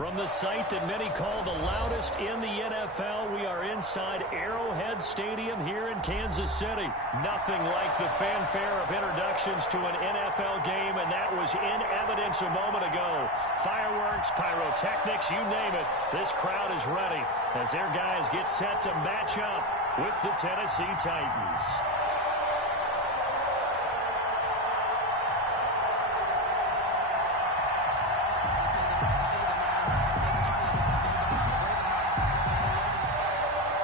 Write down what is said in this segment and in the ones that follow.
From the site that many call the loudest in the NFL, we are inside Arrowhead Stadium here in Kansas City. Nothing like the fanfare of introductions to an NFL game, and that was in evidence a moment ago. Fireworks, pyrotechnics, you name it, this crowd is ready as their guys get set to match up with the Tennessee Titans.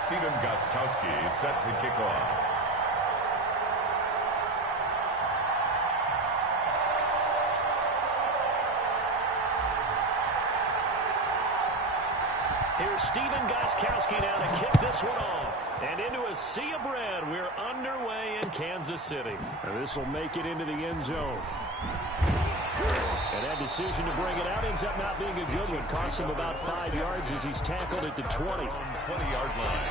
Stephen Gostkowski is set to kick off. Here's Stephen Gostkowski now to kick this one off. And into a sea of red, we're underway in Kansas City. This will make it into the end zone. And that decision to bring it out ends up not being a good one. Cost him about 5 yards as he's tackled at the 20. 20-yard line.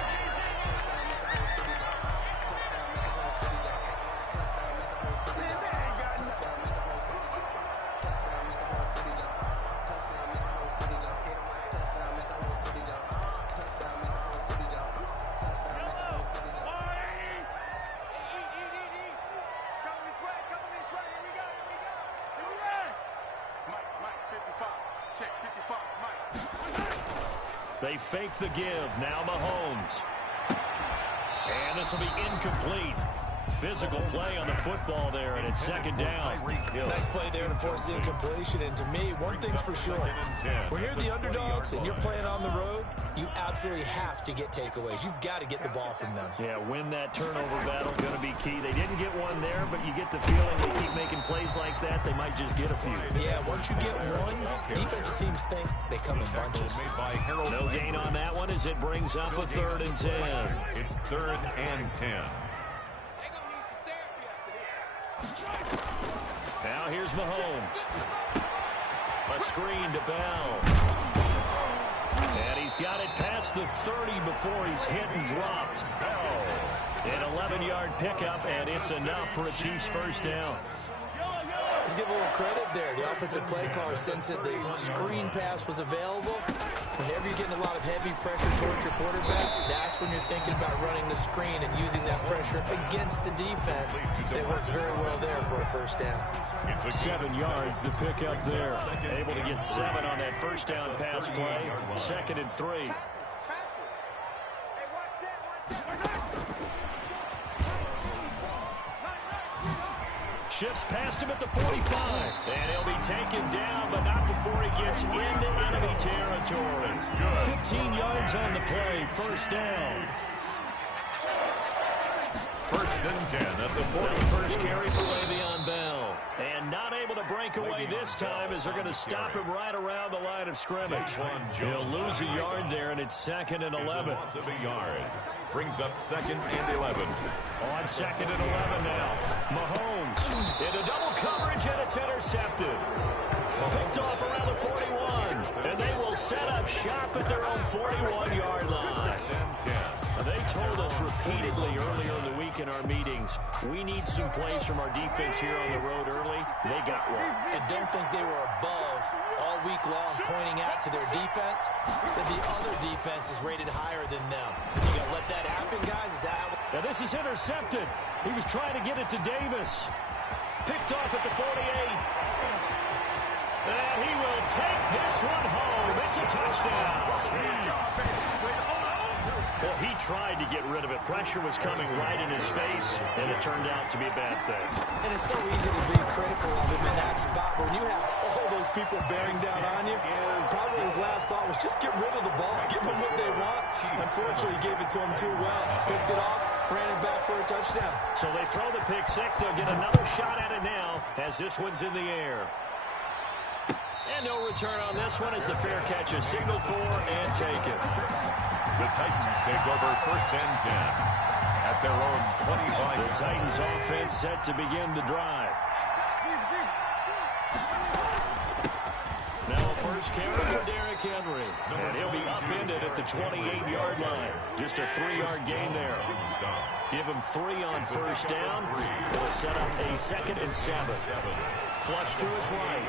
They fake the give. Now Mahomes. And this will be incomplete. Physical play on the football there, and it's second down. Nice play there to force the incompletion. And to me, one thing's for sure. When you're the underdogs and you're playing on the road, you absolutely have to get takeaways. You've got to get the ball from them. Yeah, win that turnover battle, going to be key. They didn't get one there, but you get the feeling they keep making plays like that, they might just get a few. Yeah, once you get one, defensive teams think they come in bunches. No gain on that one as it brings up a 3rd and 10. It's 3rd and 10. Now here's Mahomes. A screen to Bell. And he's got it past the 30 before he's hit and dropped. An 11-yard pickup, and it's enough for a Chiefs first down. Let's give a little credit there. The offensive play caller sensed that the screen pass was available. Whenever you're getting a lot of heavy pressure towards your quarterback, that's when you're thinking about running the screen and using that pressure against the defense. And it worked very well there for a first down. 7 yards, the pickup there. Able to get 7 on that first down pass play. 2nd and 3. Shifts past him at the 45. And he'll be taken down, but not before he gets into enemy territory. 15 yards on the play. First down. 1st and 10 at the 40. First carry for Le'Veon Bell. And not able to break away this time as they're going to stop him right around the line of scrimmage. He'll lose a yard there, and it's 2nd and 11. Loss of a yard. Brings up 2nd and 11. On 2nd and 11 now. Mahomes into double coverage, and it's intercepted. Picked off around the 41. And they will set up shop at their own 41-yard line. They told us repeatedly earlier in the week in our meetings, we need some plays from our defense here on the road early. They got one. And don't think they were above all week long pointing out to their defense that the other defense is rated higher than them. You got to let that happen, guys? Is that how... Now this is intercepted. He was trying to get it to Davis. Picked off at the 48. And he will take this one home. It's a touchdown. Well, he tried to get rid of it. Pressure was coming right in his face, and it turned out to be a bad thing. And it's so easy to be critical of him in that spot. When you have all those people bearing down on you, probably his last thought was just get rid of the ball, give them what they want. Unfortunately, he gave it to him too well. Picked it off, ran it back for a touchdown. So they throw the pick six. They'll get another shot at it now as this one's in the air. And no return on this one as the fair catch is signaled for and taken. The Titans take over 1st and 10 at their own 25. The Titans offense set to begin the drive. Now a first carry for Derrick Henry. And he'll be upended at the 28-yard line. Just a 3-yard gain there. Give him 3 on first down. It'll set up a 2nd and 7. Flush to his right.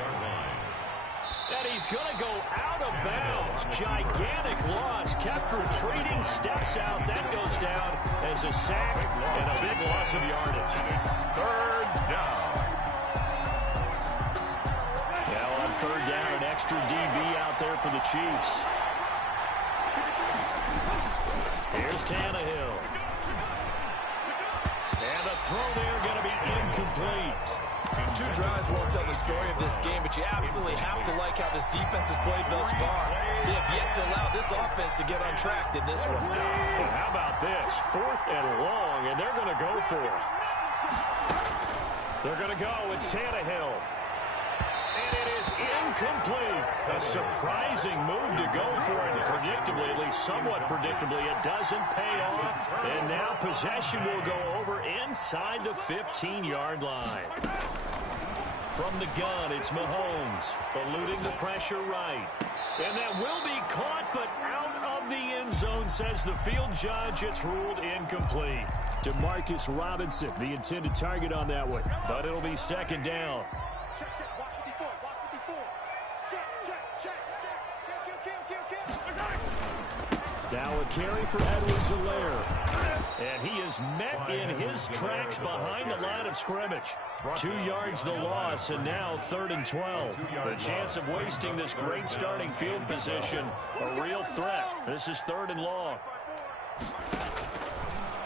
And he's going to go out of bounds. Gigantic loss. Kept retreating, steps out. That goes down as a sack and a big loss of yardage. Third down. Now on third down, an extra DB out there for the Chiefs. Here's Tannehill. And the throw there going to be incomplete. Two drives won't tell the story of this game, but you absolutely have to like how this defense has played thus far. They have yet to allow this offense to get untracked in this one. Well, how about this? 4th and long, and they're going to go for it. They're going to go. It's Tannehill. And it is incomplete. A surprising move to go for it. Predictably, at least somewhat predictably, it doesn't pay off. And now possession will go over inside the 15-yard line. From the gun, it's Mahomes, eluding the pressure right. And that will be caught, but out of the end zone, says the field judge. It's ruled incomplete. Demarcus Robinson, the intended target on that one. But it'll be second down. Now a carry for Edwards-Helaire. And he is met in his tracks behind the line of scrimmage. 2 yards the loss, and now 3rd and 12. The chance of wasting this great starting field position, a real threat. This is 3rd and long.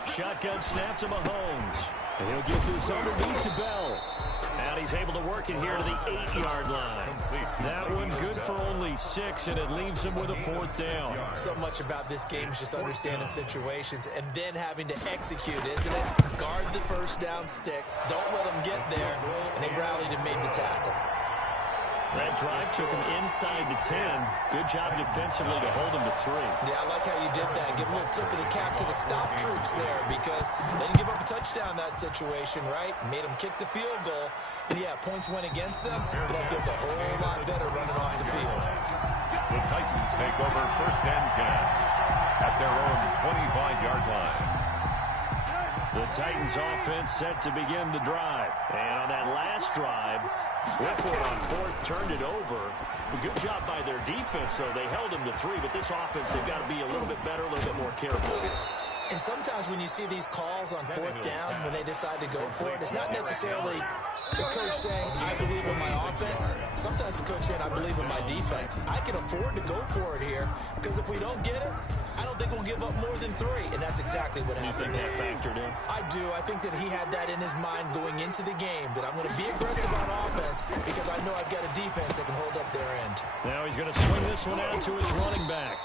Shotgun snap to Mahomes. And he'll get this underneath to Bell. And he's able to work it here to the 8-yard line. That one good for only 6, and it leaves him with a 4th down. So much about this game is just understanding situations and then having to execute, isn't it? Guard the first down sticks. Don't let them get there. And they rallied and made the tackle. That drive took him inside the 10. Good job defensively to hold him to 3. Yeah, I like how you did that. Give a little tip of the cap to the stop troops there because they didn't give up a touchdown in that situation, right? Made them kick the field goal. And, yeah, points went against them, but that feels a whole lot better running off the field. The Titans take over 1st and 10 at their own 25-yard line. The Titans offense set to begin the drive. And on that last drive, went for it on 4th, turned it over. A good job by their defense, though. They held him to 3, but this offense, they've got to be a little bit better, a little bit more careful here. And sometimes when you see these calls on 4th down, when they decide to go for it, it's not necessarily the coach saying, I believe in my offense. Sometimes the coach saying, I believe in my defense. I can afford to go for it here because if we don't get it, I don't think we'll give up more than 3. And that's exactly what happened. You think that factored in? I do. I think that he had that in his mind going into the game, that I'm going to be aggressive on offense because I know I've got a defense that can hold up their end. Now he's going to swing this one out to his running back.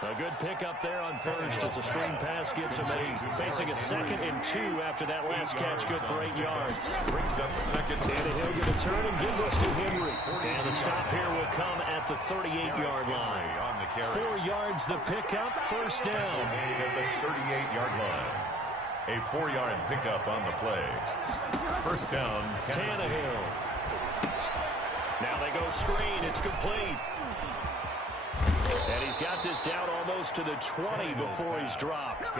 A good pickup there on 1st as a screen pass gets him 8. Facing a 2nd and 2 after that last catch, good for 8 yards. Brings up 2nd. Tannehill going to turn and give this to Henry. And the stop here will come at the 38-yard line. 4 yards the pickup, 1st down. At the 38-yard line. A 4-yard pickup on the play. 1st down, Tannehill. Now they go screen. It's complete. And he's got this down almost to the 20 before he's dropped.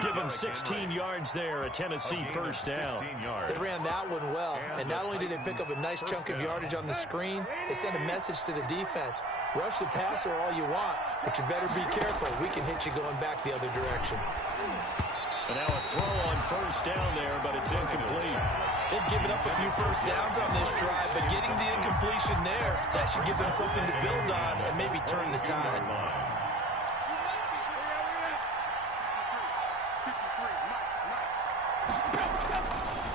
Give him 16 yards there, a Tennessee 1st down. They ran that one well, and not only did they pick up a nice chunk of yardage on the screen, they sent a message to the defense. Rush the passer all you want, but you better be careful. We can hit you going back the other direction. And now a throw on 1st down there, but it's incomplete. They've given up a few 1st downs on this drive, but getting the incompletion there, that should give them something to build on and maybe turn the tide.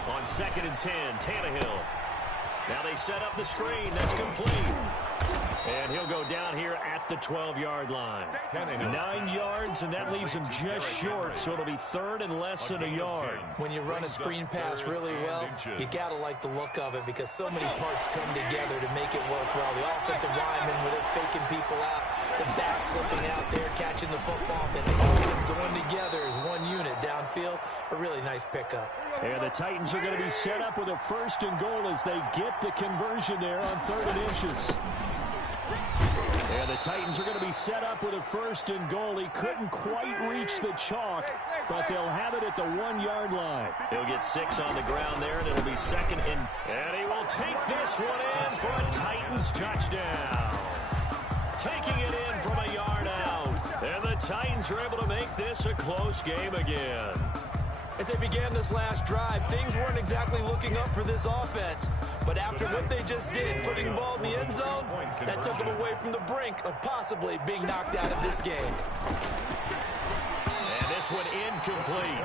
On 2nd and 10, Tannehill. Now they set up the screen. That's complete. And he'll go down here at the 12-yard line. 9 yards, and that leaves him just short, so it'll be 3rd and less than a yard. When you run a screen pass really well, you got to like the look of it because so many parts come together to make it work well. The offensive linemen, where they're faking people out, the back slipping out there, catching the football, then all of them going together as one unit downfield. A really nice pickup. And the Titans are going to be set up with a 1st and goal as they get the conversion there on 3rd and inches. And the Titans are going to be set up with a 1st and goal. He couldn't quite reach the chalk. but they'll have it at the 1-yard line. He'll get 6 on the ground there, and it'll be second and he will take this one in for a Titans touchdown. Taking it in from a yard out. And the Titans are able to make this a close game again. As they began this last drive, things weren't exactly looking up for this offense. But after what they just did, putting the ball in the end zone, that took them away from the brink of possibly being knocked out of this game. And this one incomplete.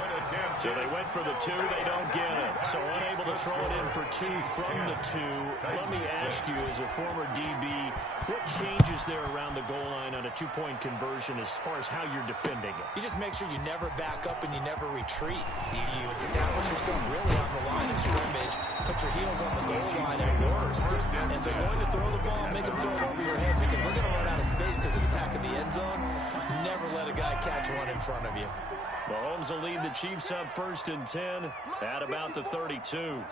So they went for the 2, they don't get it. So unable to throw it in for 2 from the 2. Let me ask you, as a former DB, what changes there around the goal line on a 2-point conversion as far as how you're defending it? You just make sure you never back up and you never retreat. You establish yourself really on the line of scrimmage, put your heels on the goal line at worst. And if they're going to throw the ball, make them throw it over your head because they're going to run out of space because of the back of the end zone. Never let a guy catch one in front of you. Mahomes will lead the Chiefs up 1st and 10 at about the 32.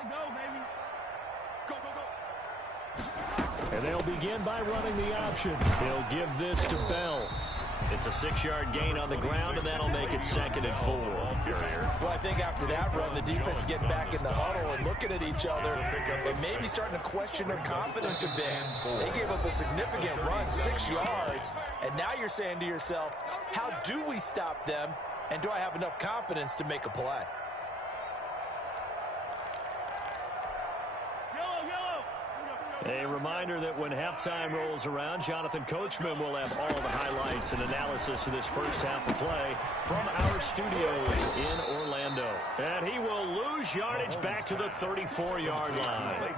And they'll begin by running the option. He'll give this to Bell. It's a 6-yard gain on the ground, and that'll make it 2nd and 4. Well, I think after that run, the defense is getting back in the huddle and looking at each other and maybe starting to question their confidence a bit. They gave up a significant run, 6 yards, and now you're saying to yourself, how do we stop them, and do I have enough confidence to make a play? A reminder that when halftime rolls around, Jonathan Coachman will have all the highlights and analysis of this first half of play from our studios in Orlando. And he will lose yardage back to the 34-yard line.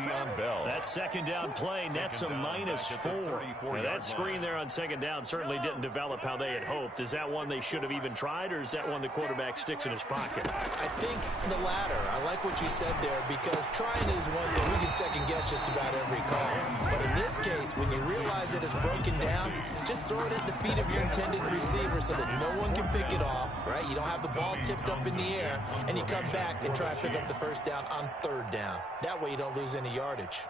That 2nd down play nets a -4. Now that screen there on 2nd down certainly didn't develop how they had hoped. Is that one they should have even tried, or is that one the quarterback sticks in his pocket? I think the latter. I like what you said there because trying is one thing. We can second-guess just about every call. But in this case, when you realize that it's broken down, just throw it at the feet of your intended receiver so that no one can pick it off, right? You don't have the ball tipped up in the air, and you come back and try and pick up the 1st down on 3rd down. That way you don't lose any yardage.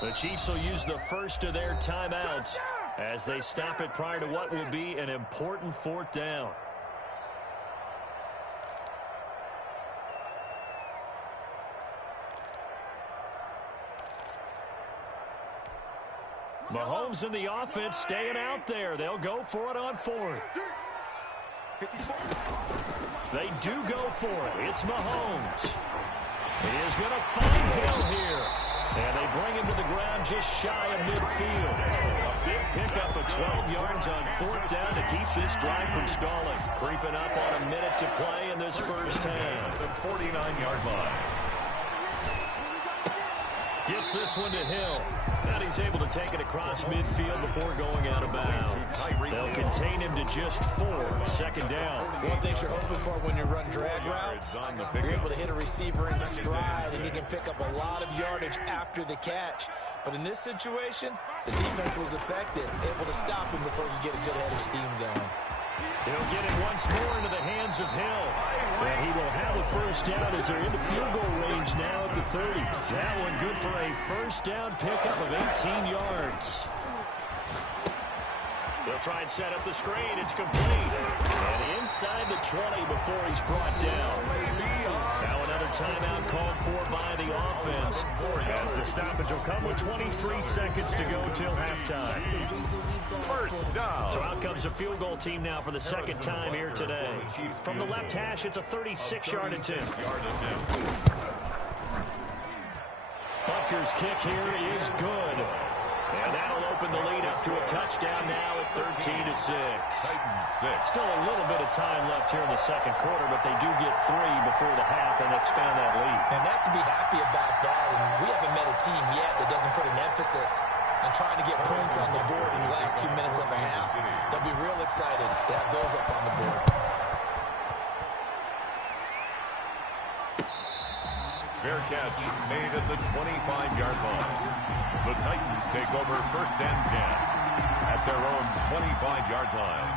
The Chiefs will use the first of their timeouts as they stop it prior to what will be an important 4th down. Mahomes and the offense staying out there. They'll go for it on 4th. They do go for it. It's Mahomes. He is going to find Hill here. And they bring him to the ground just shy of midfield. A big pickup of 12 yards on 4th down to keep this drive from stalling. Creeping up on a minute to play in this first half. The 49-yard line. Gets this one to Hill. And he's able to take it across midfield before going out of bounds. They'll contain him to just 4. 2nd down. One thing you're hoping for when you run drag routes, you're able to hit a receiver in stride, and you can pick up a lot of yardage after the catch. But in this situation, the defense was effective, able to stop him before you get a good head of steam going. He'll get it once more into the hands of Hill. And he will have a 1st down as they're into field goal range now at the 30. That one good for a 1st down pickup of 18 yards. They'll try and set up the screen. It's complete. And inside the 20 before he's brought down. Now another timeout called for by the offense. As the stoppage will come with 23 seconds to go till halftime. 1st down. So out comes the field goal team now for the 2nd time here today. From the left hash, it's a 36-yard attempt. Butker's kick here is good. And that'll open the lead up to a touchdown now at 13-6. Titans 6. Still a little bit of time left here in the 2nd quarter, but they do get 3 before the half and expand that lead. And they have to be happy about that. And we haven't met a team yet that doesn't put an emphasis on trying to get points on the board in the last 2 minutes of a half. They'll be real excited to have those up on the board. Fair catch made at the 25-yard line. The Titans take over 1st and 10 at their own 25-yard line.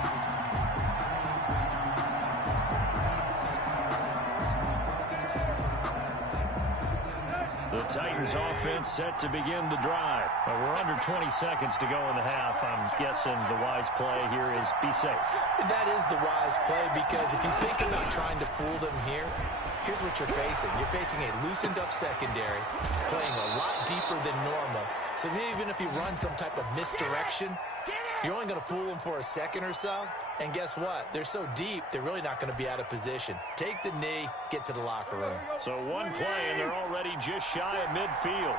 The Titans offense set to begin the drive. We're under 20 seconds to go in the half. I'm guessing the wise play here is be safe. That is the wise play, because if you think about trying to fool them here, here's what you're facing. You're facing a loosened up secondary, playing a lot deeper than normal. So even if you run some type of misdirection, you're only going to fool them for a second or so. And guess what? They're so deep, they're really not going to be out of position. Take the knee, get to the locker room. So one play, and they're already just shy of midfield.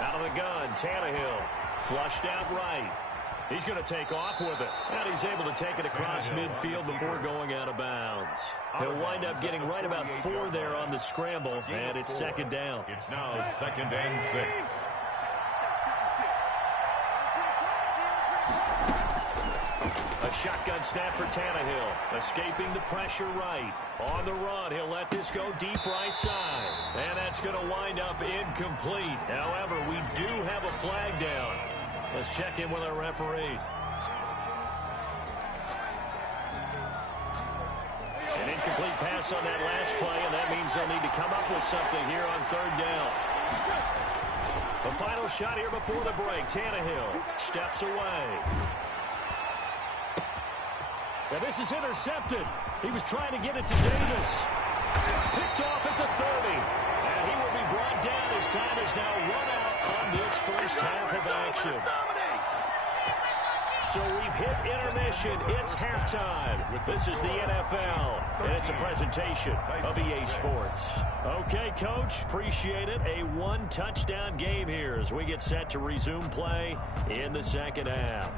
Out of the gun, Tannehill. Flushed out right. He's going to take off with it. And he's able to take it across midfield before going out of bounds. He'll wind up getting right about 4 there on the scramble, and it's second down. It's now 2nd and 6. A shotgun snap for Tannehill. Escaping the pressure right. On the run, he'll let this go deep right side. And that's going to wind up incomplete. However, we do have a flag down. Let's check in with our referee. An incomplete pass on that last play, and that means they'll need to come up with something here on 3rd down. The final shot here before the break. Tannehill steps away. Now this is intercepted. He was trying to get it to Davis. Picked off at the 30. And he will be brought down. His time is now run out on this first half of action. So we've hit intermission. It's halftime. This is the NFL, and it's a presentation of EA Sports. Okay, Coach, appreciate it. A 1-touchdown game here as we get set to resume play in the second half.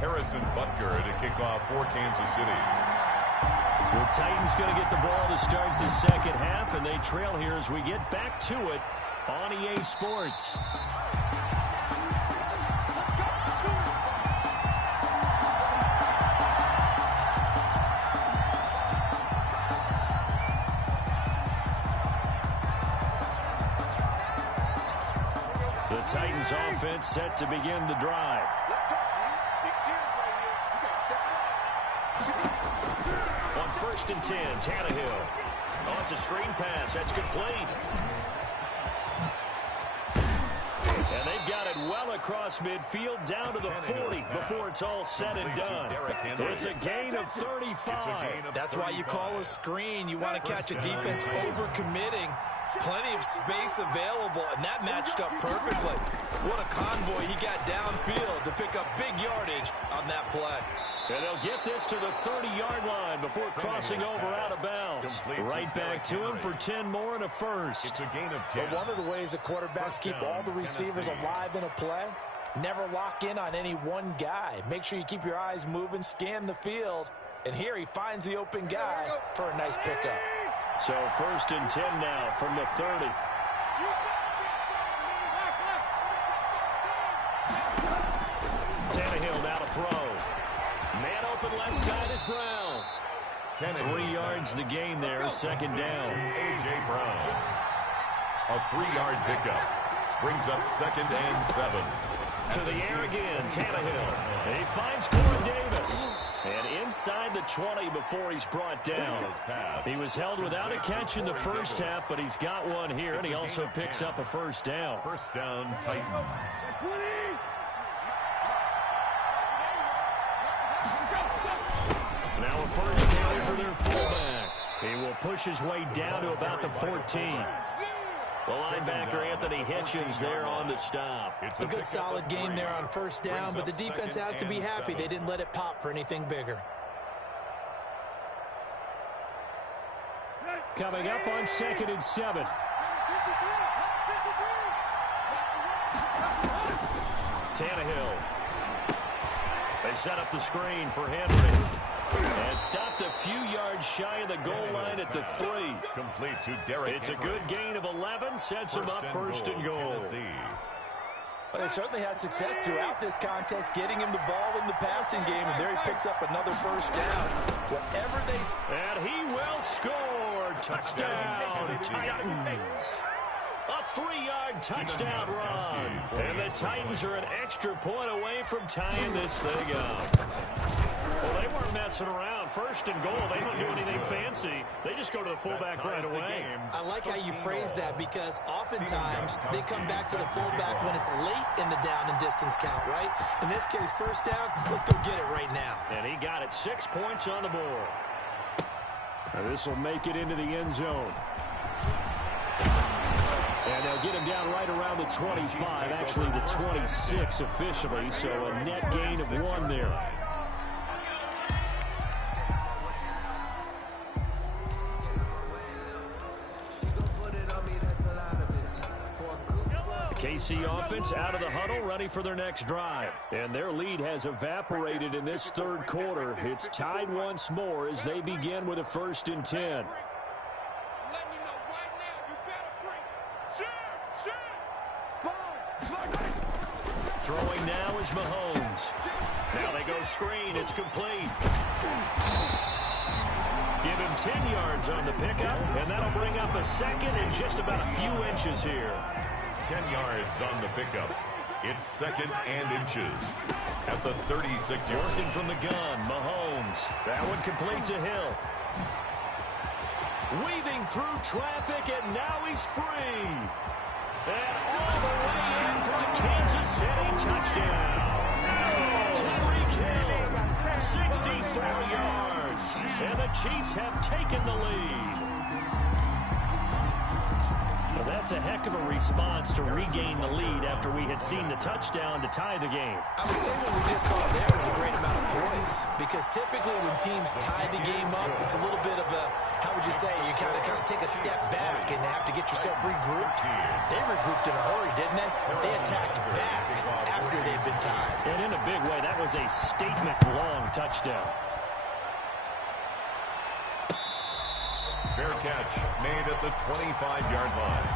Harrison Butker to kick off for Kansas City. The Titans going to get the ball to start the second half, and they trail here as we get back to it on EA Sports. The Titans offense set to begin the drive. On 1st and 10, Tannehill. Oh, it's a screen pass. That's complete. And they've got it well across midfield down to the 40 before it's all said and done. It's a gain of 35. That's why you call a screen. You want to catch a defense over-committing. Plenty of space available, and that matched up perfectly. What a convoy he got downfield to pick up big yardage on that play. And they'll get this to the 30-yard line before crossing over out of bounds. Right back to him for 10 more and a first. It's a gain of 10. But one of the ways the quarterbacks keep all the receivers alive in a play, never lock in on any one guy. Make sure you keep your eyes moving, scan the field. And here he finds the open guy for a nice pickup. So 1st and 10 now from the 30. Tannehill now to throw. Man open left side is Brown. 3 yards the gain there, 2nd down. A.J. Brown. A 3-yard pickup. Brings up 2nd and 7. To the air again, Tannehill. He finds Corey Davis. And inside the 20 before he's brought down. He was held without a catch in the first half, but he's got one here, and he also picks up a 1st down. 1st down, Titans. Now a first carry for their fullback. He will push his way down to about the 14. The linebacker, Anthony Hitchens, there on the stop. A good solid game there on 1st down, but the defense has to be happy they didn't let it pop for anything bigger. Coming up on 2nd and 7. Tannehill. They set up the screen for Henry. And stopped a few yards shy of the goal line at the 3. Complete to Derrick It's a good gain of 11. Sets him up 1st and goal. But they certainly had success throughout this contest, getting him the ball in the passing game, and there he picks up another 1st down. Whatever they... And he will score. Touchdown, Titans. A 3-yard touchdown run. And the Titans are an extra point away from tying this thing up. Well, they weren't messing around. First and goal, they don't do anything fancy. They just go to the fullback right away. I like how you phrase that because oftentimes they come back to the fullback when it's late in the down and distance count, right? In this case, first down, let's go get it right now. And he got it. 6 points on the board. This will make it into the end zone. And they'll get him down right around the 25, actually the 26 officially, so a net gain of 1 there. KC offense out of the huddle, ready for their next drive. And their lead has evaporated in this third quarter. It's tied once more as they begin with a 1st and 10. Throwing now is Mahomes. Now they go screen. It's complete. Give him 10 yards on the pickup, and that'll bring up a 2nd and just about a few inches here. 10 yards on the pickup. It's 2nd and inches at the 36-yard. Working from the gun, Mahomes. That one complete to Hill. Weaving through traffic, and now he's free. And all the way in for a Kansas City touchdown. Tyreek Hill, 64 yards. And the Chiefs have taken the lead. Well, that's a heck of a response to regain the lead after we had seen the touchdown to tie the game. I would say what we just saw there was a great amount of poise because typically when teams tie the game up, it's a little bit of a, how would you say, you kind of take a step back and have to get yourself regrouped. They regrouped in a hurry, didn't they? They attacked back after they'd been tied. And in a big way, that was a statement-long touchdown. Fair catch made at the 25-yard line.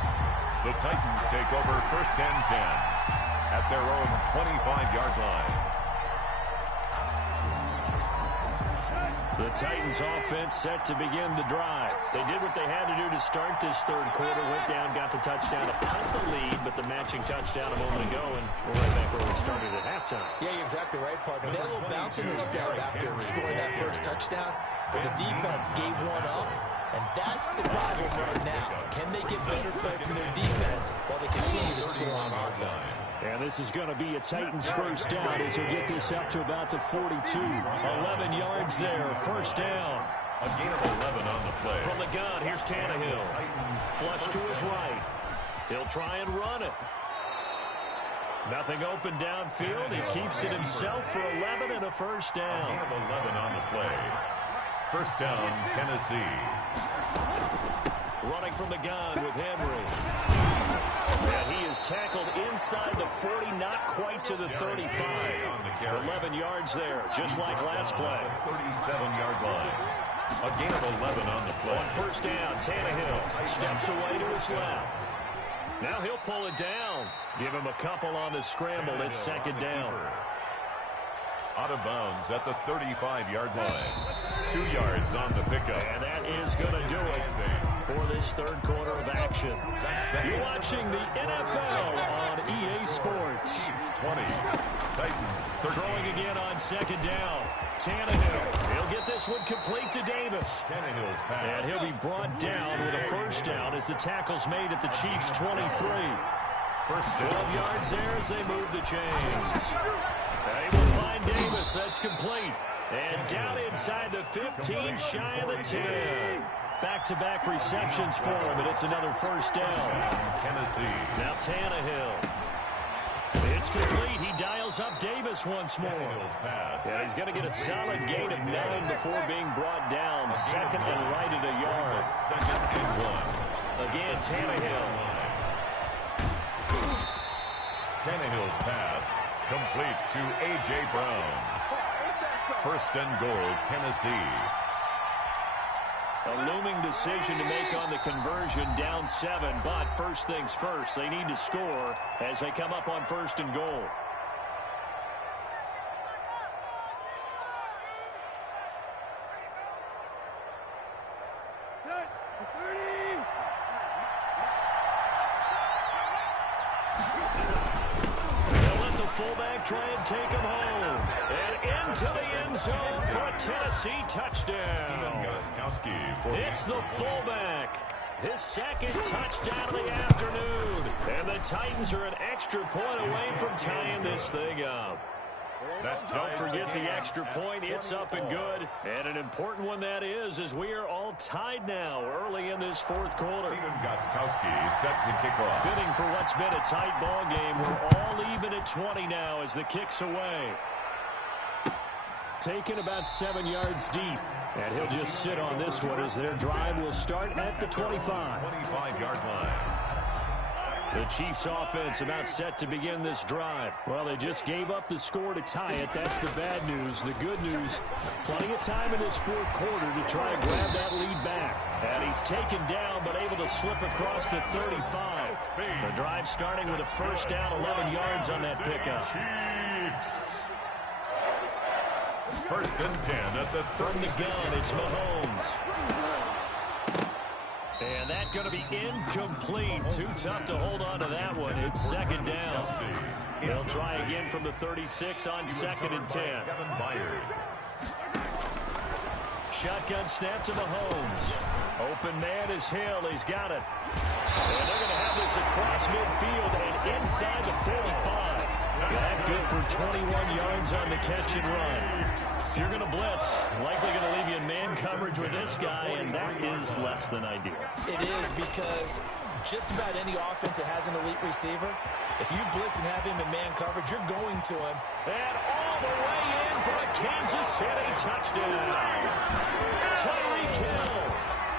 The Titans take over 1st and 10 at their own 25-yard line. The Titans offense set to begin the drive. They did what they had to do to start this third quarter. Went down, got the touchdown to cut the lead, but the matching touchdown a moment ago, and we're right back where we started at halftime. Yeah, you're exactly right, partner. They had a little bounce in their step after scoring that first touchdown, but the defense gave one up. And that's the problem right now. Can they get better play from their defense while they continue to score on offense? And this is going to be a Titans first down as he'll get this up to about the 42. 11 yards there, first down. A gain of 11 on the play. From the gun, here's Tannehill. Flush to his right. He'll try and run it. Nothing open downfield. He keeps it himself for 11 and a first down. A gain of 11 on the play. First down, Tennessee. Running from the gun with Henry. And he is tackled inside the 40, not quite to the 35. 11 yards there, just like last play. 37-yard line. A gain of 11 on the play. On first down, Tannehill steps away to his left. Now he'll pull it down. Give him a couple on the scramble. It's 2nd down. Out of bounds at the 35-yard line. 2 yards on the pickup. And that is going to do it for this third quarter of action. You're watching the NFL on EA Sports. Chiefs 20. Titans 13. Throwing again on 2nd down. Tannehill. He'll get this one complete to Davis. Tannehill's pass. And he'll be brought down with a first down as the tackle's made at the Chiefs' 23. First 12 yards there as they move the chains. They will find Davis. That's complete. And down inside the 15, shy of the 10. Back-to-back receptions for him, and it's another first down. Tennessee. Now Tannehill. It's complete. He dials up Davis once more. And he's going to get a solid gain of 9 before being brought down. 2nd and right at a yard. 2nd and 1. Again, Tannehill. Tannehill's pass complete to A.J. Brown. First and goal, Tennessee. A looming decision to make on the conversion, down 7. But first things first, they need to score as they come up on 1st and goal. fullback try and take him home. And into the end zone for a Tennessee touchdown. It's the fullback. His second touchdown of the afternoon. And the Titans are an extra point away from tying this thing up. Don't forget the extra point. It's up and good. And an important one that is, as we are all tied now early in this fourth quarter. Stephen Gostkowski set to kick off. Fitting for what's been a tight ball game. We're all even at 20 now as the kick's away. Taken about 7 yards deep. And he'll just sit on this one as their drive will start at the 25. 25-yard line. The Chiefs offense about set to begin this drive. Well, they just gave up the score to tie it. That's the bad news. The good news, plenty of time in this fourth quarter to try and grab that lead back. And he's taken down but able to slip across the 35. The drive starting with a first down, 11 yards on that pickup. Chiefs. First and 10 at the 30. From the gun, it's Mahomes. And that's going to be incomplete. Too tough to hold on to that one. It's second down. They'll try again from the 36 on second and 10. Shotgun snap to Mahomes. Open man is Hill. He's got it. And they're going to have this across midfield and inside the 45. That good for 21 yards on the catch and run. If you're going to blitz, likely going to leave you in man coverage with this guy, and that is less than ideal. It is, because just about any offense that has an elite receiver, if you blitz and have him in man coverage, you're going to him. And all the way in for a Kansas City touchdown. Tyreek Hill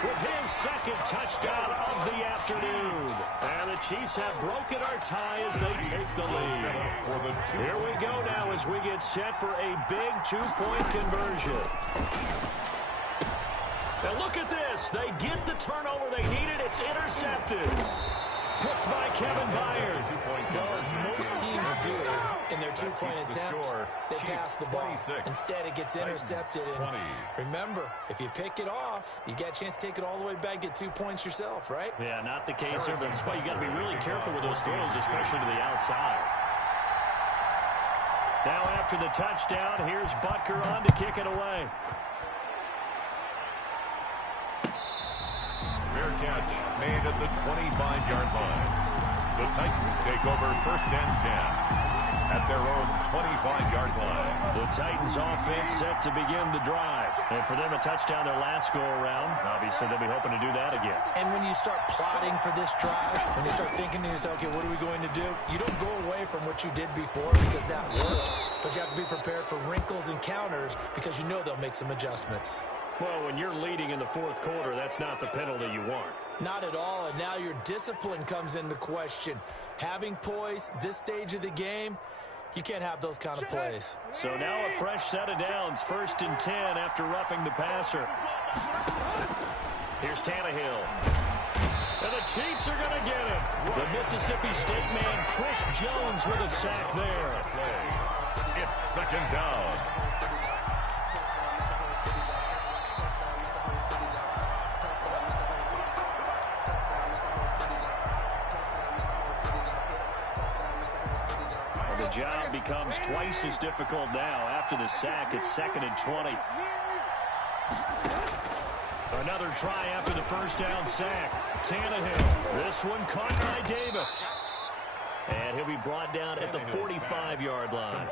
with his second touchdown of the afternoon. And the Chiefs have broken our tie as they take the lead. Here we go now as we get set for a big two-point conversion. Now look at this. They get the turnover they needed. It's intercepted. Picked by Kevin Byard. Well, as most teams do in their two-point attempt, they pass the ball. Instead, it gets intercepted. And remember, if you pick it off, you get a chance to take it all the way back, get 2 points yourself, right? Yeah, not the case here, but that's why you got to be really careful with those throws, especially to the outside. Now after the touchdown, here's Butker on to kick it away. Fair catch made at the 25-yard line. The Titans take over first and 10 at their own 25-yard line. The Titans offense set to begin the drive. And for them, a touchdown their last go-around. Obviously, they'll be hoping to do that again. And when you start plotting for this drive, when you start thinking to yourself, okay, what are we going to do? You don't go away from what you did before because that worked. But you have to be prepared for wrinkles and counters because you know they'll make some adjustments. Well, when you're leading in the fourth quarter, that's not the penalty you want. Not at all, and now your discipline comes into question. Having poise this stage of the game, you can't have those kind of plays. So now a fresh set of downs, first and 10 after roughing the passer. Here's Tannehill. And the Chiefs are going to get him. The Mississippi State man, Chris Jones, with a sack there. It's second down. The job becomes twice as difficult now. After the sack, it's second and 20. Another try after the first down sack. Tannehill. This one caught by Davis. And he'll be brought down at the 45-yard line.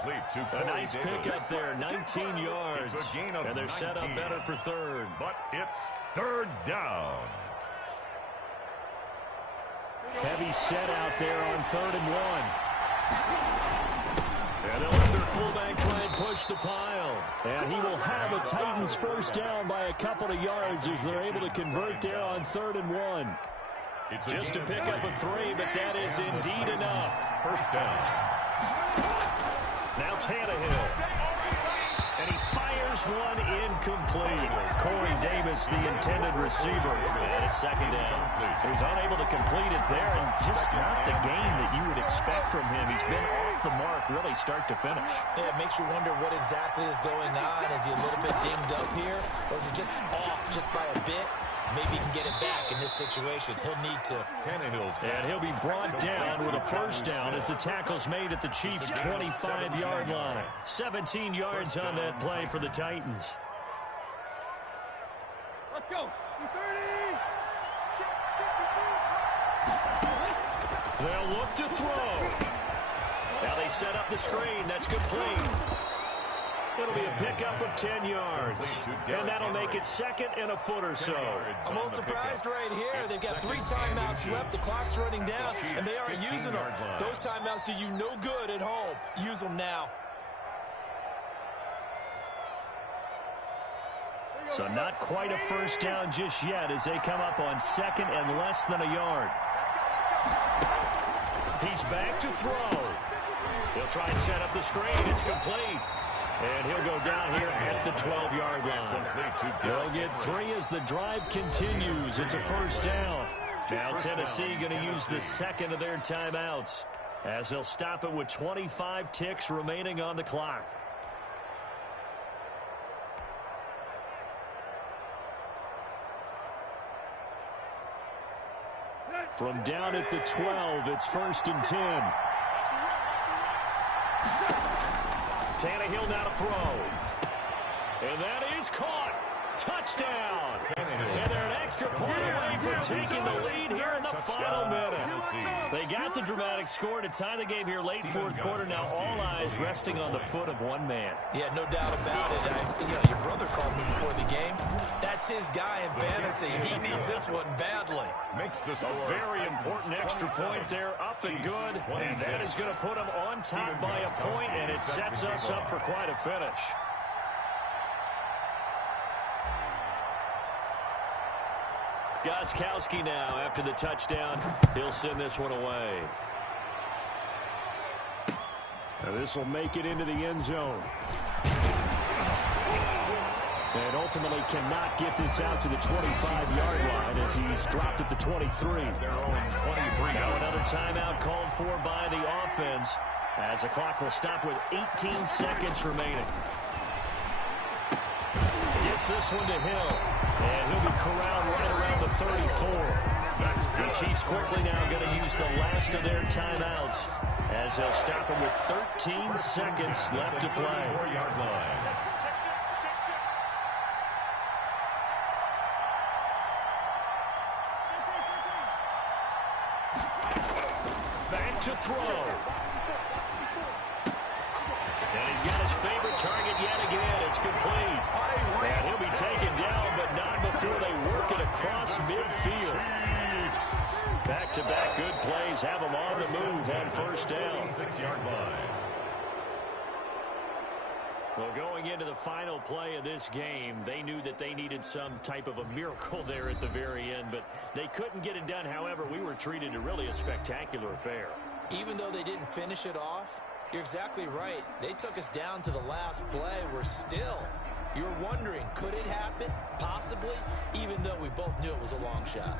A nice pickup there, 19 yards. And they're set up better for third. But it's third down. Heavy set out there on 3rd and 1. And they'll let their fullback try and push the pile. And he will have a Titans first down by a couple of yards as they're able to convert there on 3rd and 1. Just to pick up a 3, but that is indeed enough. First down. Now Tannehill. And he fires one incomplete. Corey Davis, the intended receiver. And it's second down. He's unable to complete it there, and just not the game that you would expect from him. He's been off the mark really start to finish. Yeah, it makes you wonder what exactly is going on. Is he a little bit dinged up here? Or is he just off just by a bit? Maybe he can get it back in this situation. He'll need to. And he'll be brought down with a first down as the tackle's made at the Chiefs' 25-yard line. 17 yards on that play for the Titans. Let's go. 30. They'll look to throw. Now they set up the screen. That's complete. It'll be a pickup of 10 yards. And that'll make it second and a foot or so. I'm a little surprised right here. They've got 3 timeouts left. The clock's running down, and they aren't using them. Those timeouts do you no good at home. Use them now. So not quite a first down just yet as they come up on second and less than a yard. He's back to throw. He'll try and set up the screen. It's complete. And he'll go down here at the 12-yard line. They'll get 3 as the drive continues. It's a first down. Now Tennessee going to use the second of their timeouts as they'll stop it with 25 ticks remaining on the clock. From down at the 12, it's 1st and 10. Tannehill now to throw. And that is caught. Touchdown. And they're an extra point away from taking the lead here in the final minute. They got the dramatic score to tie the game here late fourth quarter. Now all eyes resting on the foot of one man. Yeah, no doubt about it. Your brother called me before the game. That's his guy in fantasy. He needs this one badly. A very important extra point there, up and good. And that is going to put them on top by a point, and it sets us up for quite a finish. Gostkowski now after the touchdown. He'll send this one away. Now this will make it into the end zone. And ultimately cannot get this out to the 25-yard line as he's dropped at the 23. Now another timeout called for by the offense as the clock will stop with 18 seconds remaining. Gets this one to Hill. And he'll be corralled right around the 34. The Chiefs quickly now going to use the last of their timeouts as they'll stop him with 13 seconds left to play. Back to throw. And he's got his favorite target yet again. It's complete. And he'll be taken down, but not before they work it across midfield. Back-to-back good plays have them on the move on first down. 6-yard line. Well, going into the final play of this game, they knew that they needed some type of a miracle there at the very end, but they couldn't get it done. However, we were treated to really a spectacular affair. Even though they didn't finish it off, you're exactly right. They took us down to the last play. We're still, you're wondering, could it happen? Possibly, even though we both knew it was a long shot.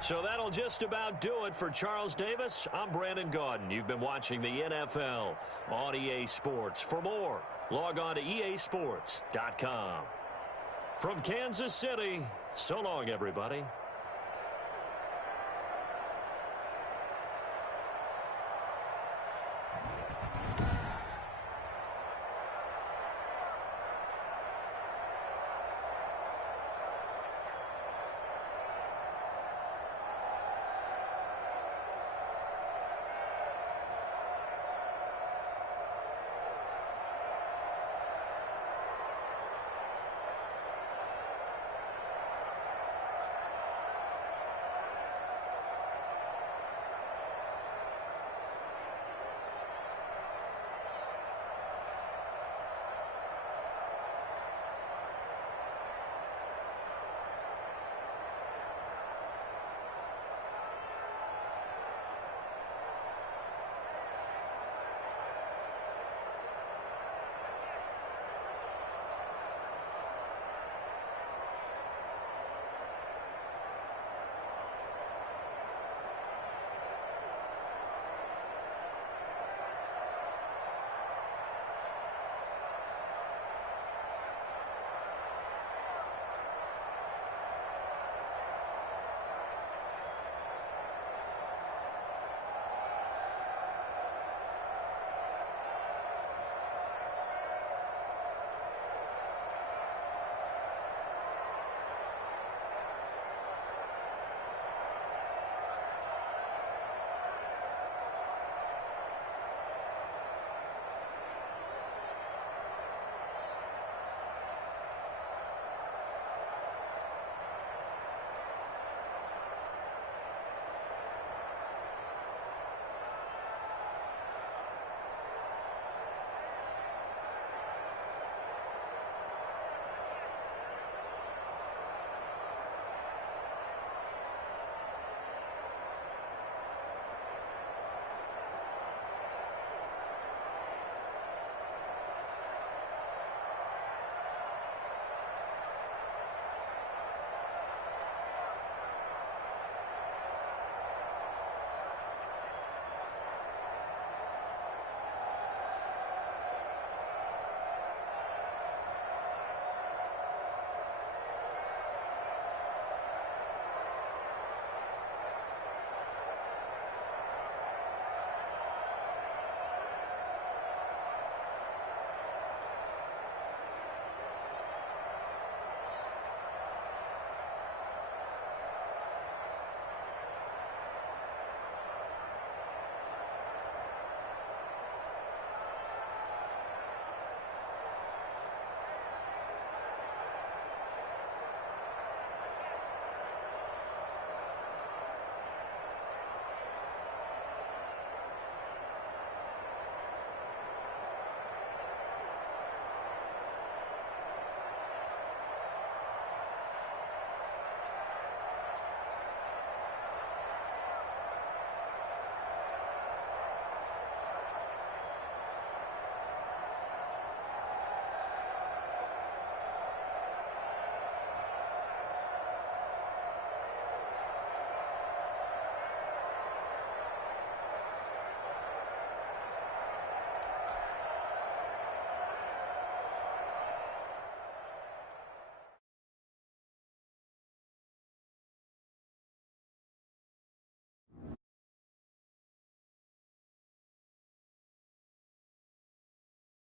So that'll just about do it for Charles Davis. I'm Brandon Gaudin. You've been watching the NFL on EA Sports. For more, log on to easports.com. From Kansas City, so long, everybody.